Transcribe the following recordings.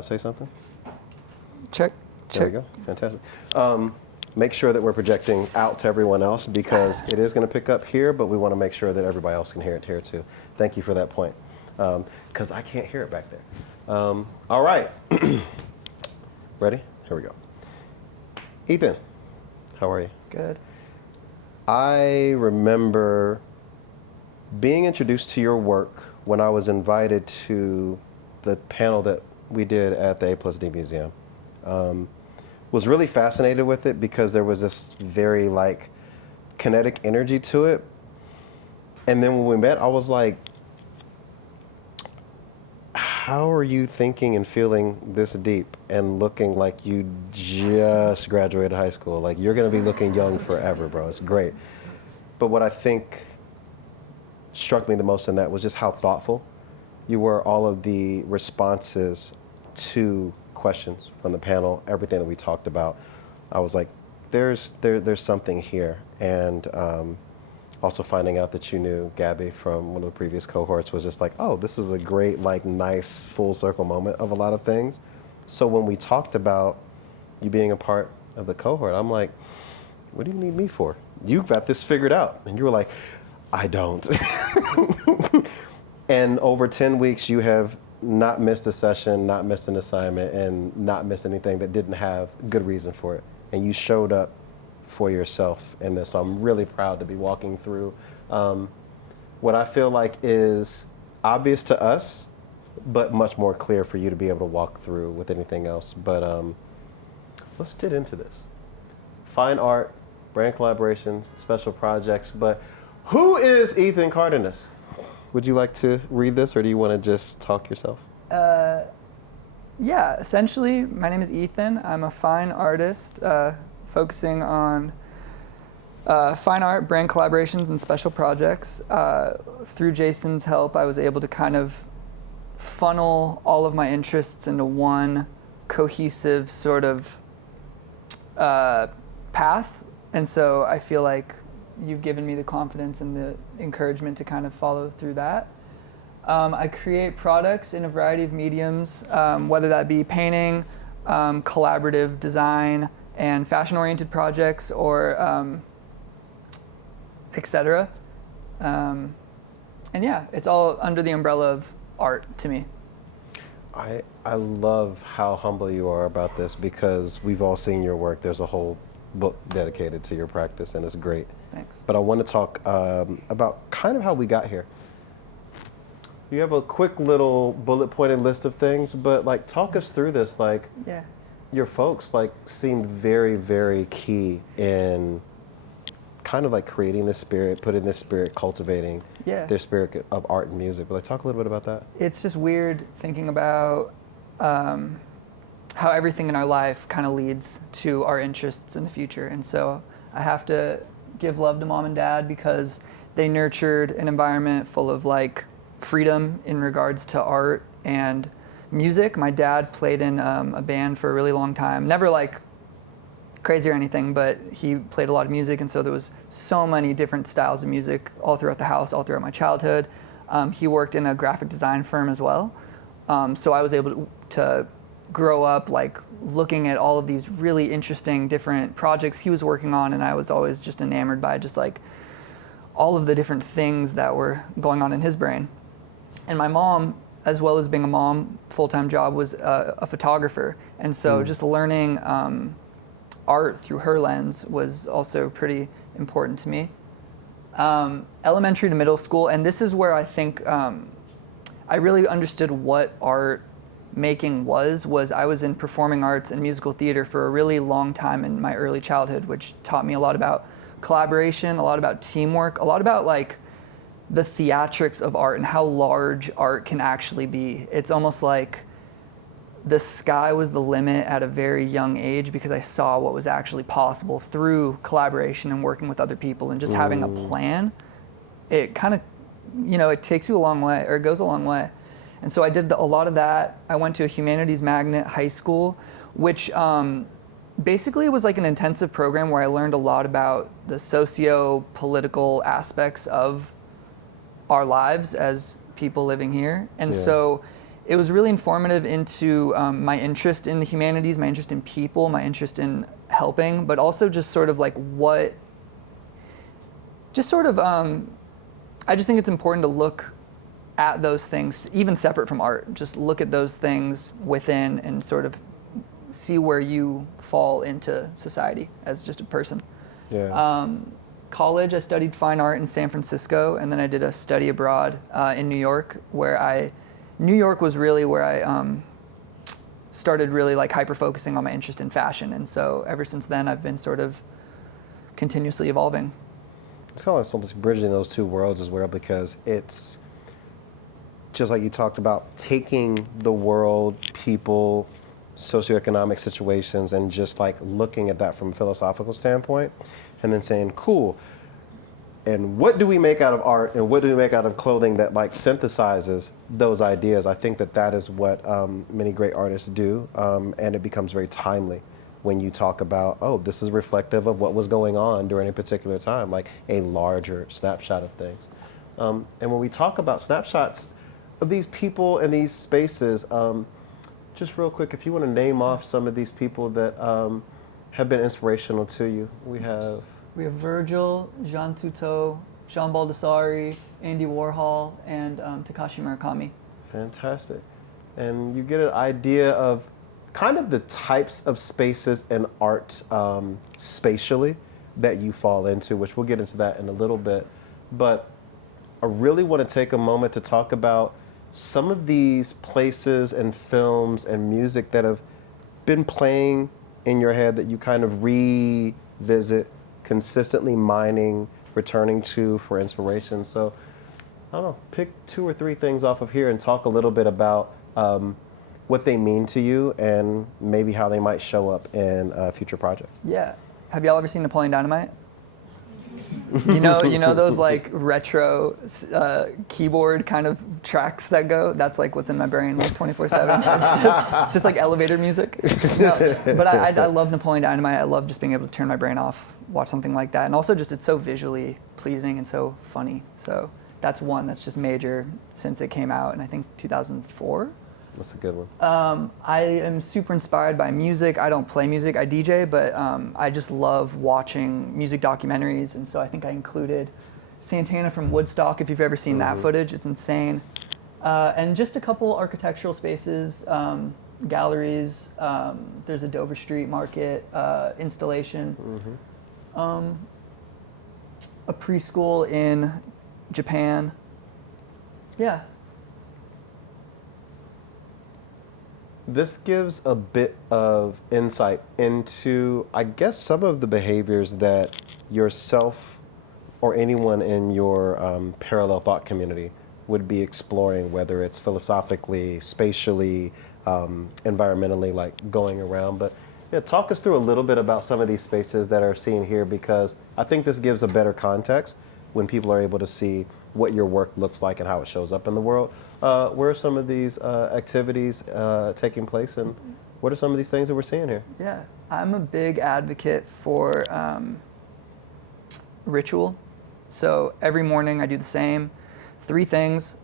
say something? Check. There we go. Fantastic. Make sure that we're projecting out to everyone else because it is going to pick up here, but we want to make sure that everybody else can hear it here too. Thank you for that point, because I can't hear it back there. All right. Ready? Here we go. Ethan, how are you? Good. I remember being introduced to your work when I was invited to the panel that we did at the A+D Museum. Was really fascinated with it because there was this very like kinetic energy to it. And then when we met, I was like, how are you thinking and feeling this deep and looking like you just graduated high school? Like you're gonna be looking young forever, bro. It's great. But what I think struck me the most in that was just how thoughtful you were, all of the responses to questions from the panel, everything that we talked about. I was like, there's something here. And also finding out that you knew Gabby from one of the previous cohorts was just like, oh, this is a great, like, nice full circle moment of a lot of things. So when we talked about you being a part of the cohort, I'm like, what do you need me for? You've got this figured out. And you were like, I don't. And over 10 weeks, you have not missed a session, not missed an assignment, and not missed anything that didn't have good reason for it. And you showed up for yourself in this. So I'm really proud to be walking through what I feel like is obvious to us, but much more clear for you to be able to walk through with anything else. But let's get into this. Fine art, brand collaborations, special projects, but who is Ethan Cardenas? Would you like to read this, or do you want to just talk yourself? Yeah, essentially, my name is Ethan. I'm a fine artist focusing on fine art, brand collaborations, and special projects. Through Jason's help, I was able to kind of funnel all of my interests into one cohesive sort of path. And so I feel like you've given me the confidence and the encouragement to kind of follow through that. I create products in a variety of mediums, whether that be painting, collaborative design, and fashion-oriented projects, or etc. And yeah, it's all under the umbrella of art to me. I love how humble you are about this, because we've all seen your work. There's a whole book dedicated to your practice, and it's great. Thanks. But I want to talk about kind of how we got here. You have a quick little bullet pointed list of things, but like talk us through this. Like, yeah, your folks like seemed very, very key in kind of like creating this spirit, putting this spirit, cultivating their spirit of art and music. But like, talk a little bit about that. It's just weird thinking about how everything in our life kind of leads to our interests in the future. And so I have to give love to mom and dad, because they nurtured an environment full of like freedom in regards to art and music. My dad played in a band for a really long time, never like crazy or anything, but he played a lot of music, and so there was so many different styles of music all throughout the house, all throughout my childhood. He worked in a graphic design firm as well, so I was able to grow up like looking at all of these really interesting different projects he was working on, and I was always just enamored by just like all of the different things that were going on in his brain. And my mom, as well as being a mom, full-time job, was a photographer, and so just learning art through her lens was also pretty important to me. Elementary to middle school, and this is where I think I really understood what art making was I was in performing arts and musical theater for a really long time in my early childhood, which taught me a lot about collaboration, a lot about teamwork, a lot about like the theatrics of art and how large art can actually be. It's almost like the sky was the limit at a very young age, because I saw what was actually possible through collaboration and working with other people and just having a plan. It kind of, it takes you a long way, or it goes a long way. And so I did a lot of that. I went to a humanities magnet high school, which basically was like an intensive program where I learned a lot about the socio-political aspects of our lives as people living here. And so it was really informative into my interest in the humanities, my interest in people, my interest in helping, but also just sort of like I just think it's important to look at those things, even separate from art. Just look at those things within and sort of see where you fall into society as just a person. Yeah. College, I studied fine art in San Francisco, and then I did a study abroad in New York, New York was really where I started really like hyper-focusing on my interest in fashion. And so ever since then, I've been sort of continuously evolving. It's kind of like almost bridging those two worlds as well, because it's just like you talked about, taking the world, people, socioeconomic situations, and just like looking at that from a philosophical standpoint, and then saying, cool, and what do we make out of art, and what do we make out of clothing that like synthesizes those ideas? I think that is what many great artists do, and it becomes very timely when you talk about, oh, this is reflective of what was going on during a particular time, like a larger snapshot of things. And when we talk about snapshots of these people and these spaces, just real quick, if you want to name off some of these people that have been inspirational to you. We have Virgil, Jean Toutot, Jean Baldessari, Andy Warhol, and Takashi Murakami. Fantastic. And you get an idea of kind of the types of spaces and art spatially that you fall into, which we'll get into that in a little bit. But I really want to take a moment to talk about some of these places and films and music that have been playing in your head that you kind of revisit, consistently mining, returning to for inspiration. So, I don't know, pick 2 or 3 things off of here and talk a little bit about what they mean to you and maybe how they might show up in a future project. Yeah. Have y'all ever seen Napoleon Dynamite? You know those like retro keyboard kind of tracks that go? That's like what's in my brain like 24/7. It's just like elevator music. No, but I love Napoleon Dynamite. I love just being able to turn my brain off, watch something like that. And also just it's so visually pleasing and so funny. So that's one that's just major since it came out in I think 2004. That's a good one. I am super inspired by music. I don't play music, I DJ, but I just love watching music documentaries, and so I think I included Santana from Woodstock, if you've ever seen that footage, it's insane. And just a couple architectural spaces, galleries, there's a Dover Street Market, installation, a preschool in Japan. Yeah. This gives a bit of insight into, I guess, some of the behaviors that yourself or anyone in your parallel thought community would be exploring, whether it's philosophically, spatially, environmentally, like going around. But yeah, talk us through a little bit about some of these spaces that are seen here, because I think this gives a better context when people are able to see what your work looks like and how it shows up in the world. Where are some of these activities taking place, and what are some of these things that we're seeing here? Yeah, I'm a big advocate for ritual. So every morning I do the same 3 things,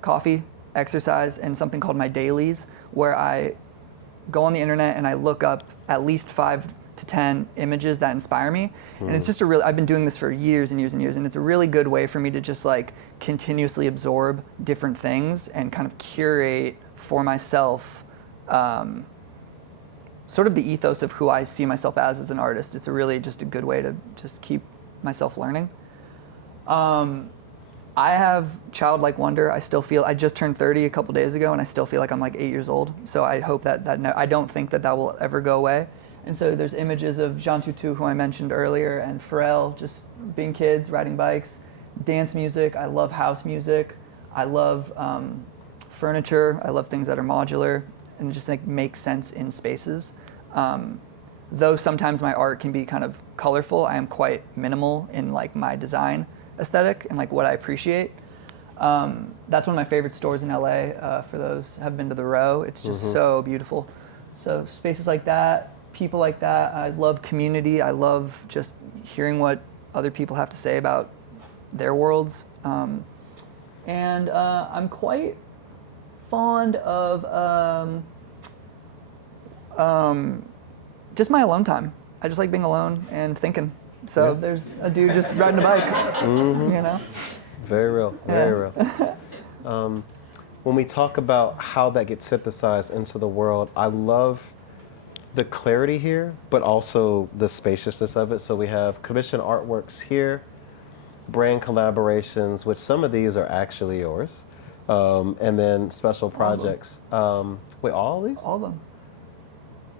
coffee, exercise, and something called my dailies, where I go on the internet and I look up at least 5 to 10 images that inspire me. And it's just I've been doing this for years and years and years, and it's a really good way for me to just like continuously absorb different things and kind of curate for myself sort of the ethos of who I see myself as an artist. It's just a good way to just keep myself learning. I have childlike wonder. I just turned 30 a couple days ago, and I still feel like I'm like 8 years old. So I hope I don't think that will ever go away. And so there's images of Jean Toutot, who I mentioned earlier, and Pharrell, just being kids, riding bikes, dance music. I love house music. I love furniture. I love things that are modular and just like make sense in spaces. Though sometimes my art can be kind of colorful, I am quite minimal in like my design aesthetic and like what I appreciate. That's one of my favorite stores in LA. For those who have been to the Row, it's just so beautiful. So spaces like that. People like that. I love community. I love just hearing what other people have to say about their worlds. And I'm quite fond of just my alone time. I just like being alone and thinking. So there's a dude just riding a bike, you know? Very real, very real. When we talk about how that gets synthesized into the world, I love the clarity here, but also the spaciousness of it. So we have commission artworks here, brand collaborations, which some of these are actually yours, and then special projects. Wait, all of these? All of them.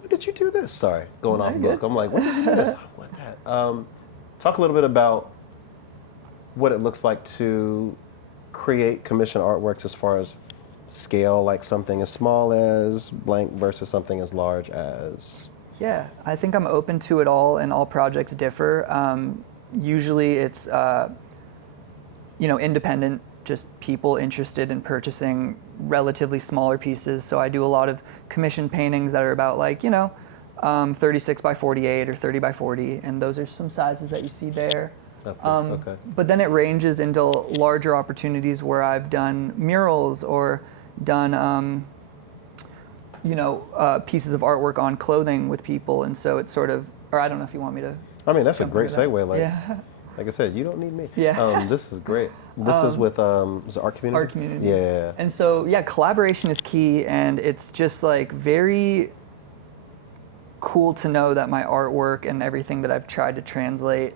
When did you do this? Sorry, going off You're book. good. I'm like, when did you do this? I want that. Talk a little bit about what it looks like to create commission artworks as far as scale, like something as small as blank versus something as large as. Yeah, I think I'm open to it all, and all projects differ. Usually it's, independent, just people interested in purchasing relatively smaller pieces. So I do a lot of commission paintings that are about 36 by 48 or 30 by 40, and those are some sizes that you see there. Okay. But then it ranges into larger opportunities where I've done murals or done, pieces of artwork on clothing with people, and so it's sort of, or I don't know if you want me to. I mean, that's a great that. segue. Yeah. Like I said, you don't need me. Yeah. This is great. This is with is it Art Community? Art Community. Yeah. And so, collaboration is key, and it's just like very cool to know that my artwork and everything that I've tried to translate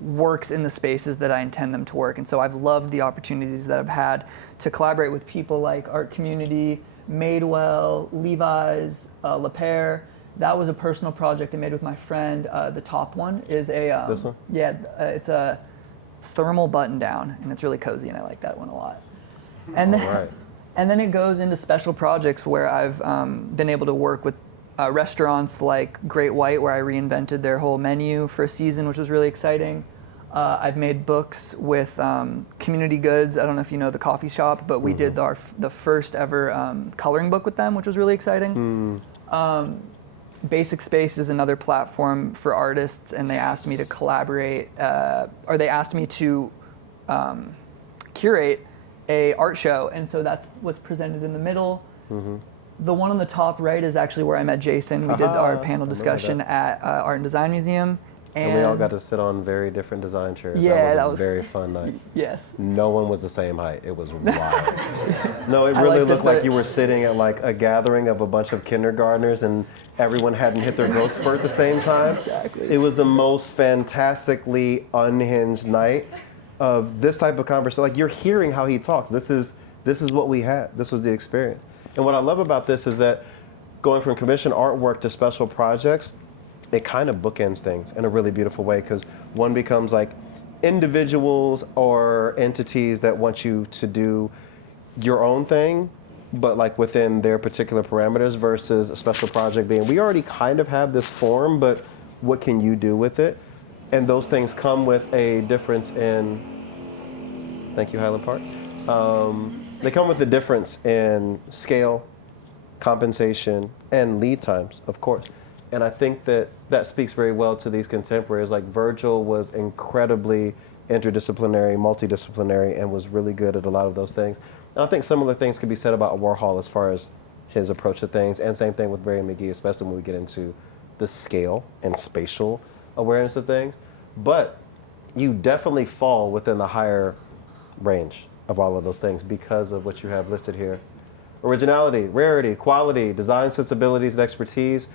works in the spaces that I intend them to work. And so I've loved the opportunities that I've had to collaborate with people like Art Community, Madewell, Levi's, Le Pair. That was a personal project I made with my friend. The top one is a this one? Yeah, it's a thermal button down, and it's really cozy, and I like that one a lot. And then, All right. and then it goes into special projects where I've been able to work with restaurants like Great White, where I reinvented their whole menu for a season, which was really exciting. I've made books with Community Goods. I don't know if you know the coffee shop, but we did the first ever coloring book with them, which was really exciting. Basic Space is another platform for artists, and they asked me to collaborate, or they asked me to curate a art show, and so that's what's presented in the middle. The one on the top right is actually where I met Jason. We did our panel discussion at Art and Design Museum. And we all got to sit on very different design chairs. Yeah, that was a very fun night. Yes. No one was the same height. It was wild. No, it really looked like you were sitting at like a gathering of a bunch of kindergartners and everyone hadn't hit their growth spurt at the same time. Exactly. It was the most fantastically unhinged night of this type of conversation. Like, you're hearing how he talks. This is what we had. This was the experience. And what I love about this is that going from commission artwork to special projects, it kind of bookends things in a really beautiful way, because one becomes like individuals or entities that want you to do your own thing, but like within their particular parameters, versus a special project being, we already kind of have this form, but what can you do with it? And those things come with a difference in, thank you, Highland Park. They come with a difference in scale, compensation, and lead times, of course. And I think that speaks very well to these contemporaries. Like, Virgil was incredibly interdisciplinary, multidisciplinary, and was really good at a lot of those things. And I think similar things could be said about Warhol as far as his approach to things, and same thing with Barry McGee, especially when we get into the scale and spatial awareness of things. But you definitely fall within the higher range of all of those things because of what you have listed here. Originality, rarity, quality, design sensibilities and expertise,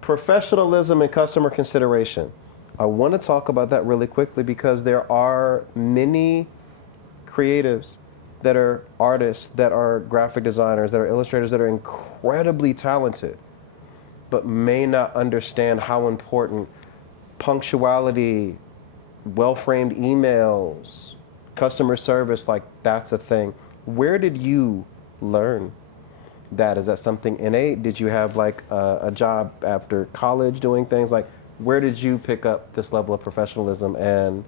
professionalism and customer consideration. I want to talk about that really quickly because there are many creatives that are artists, that are graphic designers, that are illustrators, that are incredibly talented, but may not understand how important punctuality, well-framed emails, customer service, like, that's a thing. Where did you learn that? Is that something innate? Did you have like a job after college doing things? Like, where did you pick up this level of professionalism and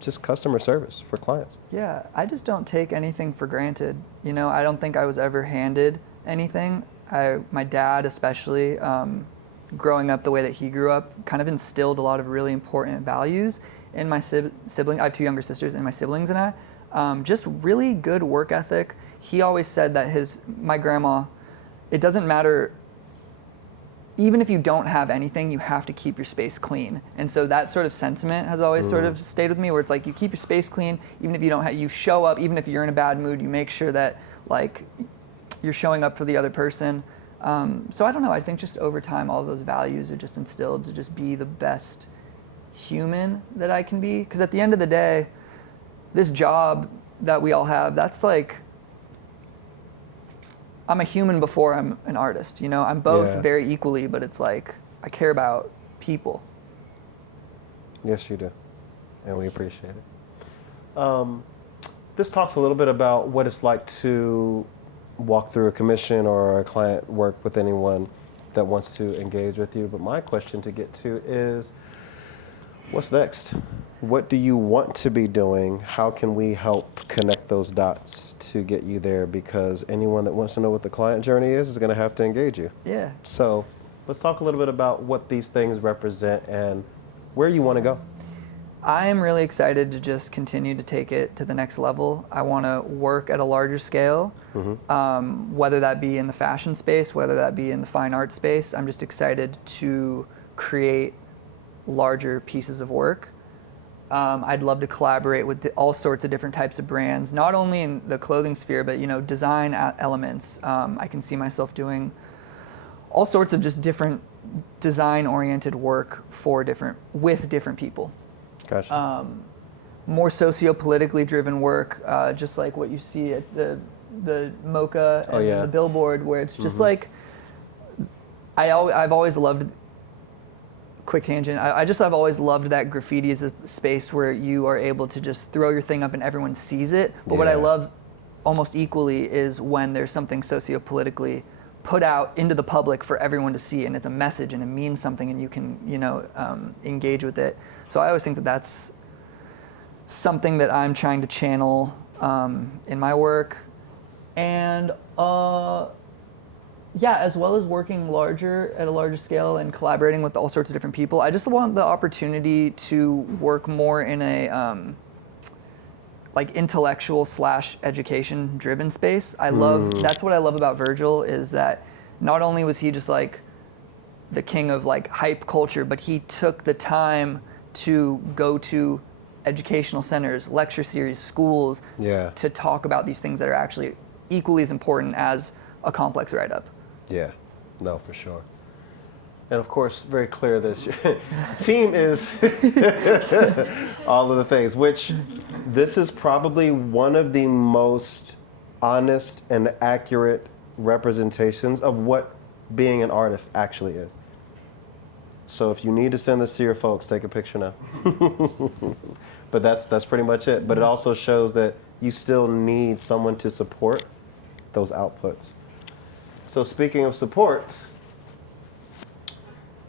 just customer service for clients? Yeah, I just don't take anything for granted. I don't think I was ever handed anything. My dad especially, growing up the way that he grew up, kind of instilled a lot of really important values in my sibling. I have two younger sisters, and my siblings and I. just really good work ethic. He always said that my grandma, it doesn't matter, even if you don't have anything, you have to keep your space clean. And so that sort of sentiment has always sort of stayed with me, where it's like you keep your space clean, even if you don't have, you show up, even if you're in a bad mood, you make sure that like you're showing up for the other person. So I don't know, I think just over time, all of those values are just instilled to just be the best human that I can be. Because at the end of the day, this job that we all have, that's like, I'm a human before I'm an artist, you know? I'm both very equally, but it's like, I care about people. Yes, you do. And we appreciate it. This talks a little bit about what it's like to walk through a commission or a client work with anyone that wants to engage with you. But my question to get to is, what's next? What do you want to be doing? How can we help connect those dots to get you there? Because anyone that wants to know what the client journey is going to have to engage you. Yeah. So let's talk a little bit about what these things represent and where you want to go. I am really excited to just continue to take it to the next level. I want to work at a larger scale, whether that be in the fashion space, whether that be in the fine art space. I'm just excited to create larger pieces of work. I'd love to collaborate with all sorts of different types of brands, not only in the clothing sphere, but you know, design elements. I can see myself doing all sorts of just different design-oriented work with different people. Gotcha. More socio-politically driven work, just like what you see at the Mocha and the Billboard, where it's just like, I've always loved. Quick tangent. I've always loved that graffiti as a space where you are able to just throw your thing up and everyone sees it. But what I love almost equally is when there's something socio-politically put out into the public for everyone to see, and it's a message and it means something, and you can, you know, engage with it. So I always think that that's something that I'm trying to channel in my work, and as well as working at a larger scale and collaborating with all sorts of different people. I just want the opportunity to work more in a like intellectual / education driven space. That's what I love about Virgil, is that not only was he just like the king of like hype culture, but he took the time to go to educational centers, lecture series, schools, to talk about these things that are actually equally as important as a complex write-up. Yeah, no, for sure. And of course, very clear that your team is all of the things, which this is probably one of the most honest and accurate representations of what being an artist actually is. So if you need to send this to your folks, take a picture now. But that's pretty much it. But it also shows that you still need someone to support those outputs. So speaking of support,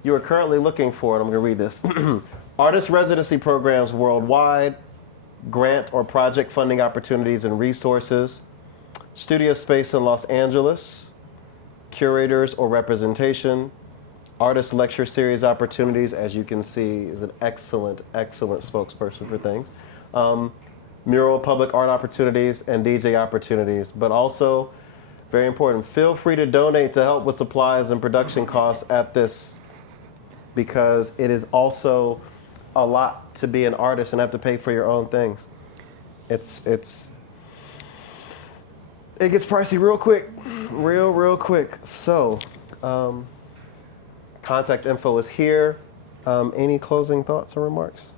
you are currently looking for, and I'm going to read this, artist residency programs worldwide, grant or project funding opportunities and resources, studio space in Los Angeles, curators or representation, artist lecture series opportunities, as you can see, is an excellent, excellent spokesperson for things, mural public art opportunities, and DJ opportunities, but also, very important, feel free to donate to help with supplies and production costs at this, because it is also a lot to be an artist and have to pay for your own things. It gets pricey real quick, real quick. So, contact info is here. Any closing thoughts or remarks?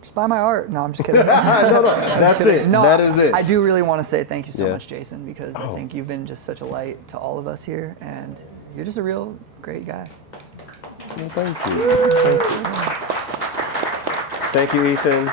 Just buy my art. No, I'm just kidding. No, that's it. No, that is it. I do really want to say thank you so much, Jason, because I think you've been just such a light to all of us here, and you're just a real great guy. Well, thank you. Thank you, Ethan.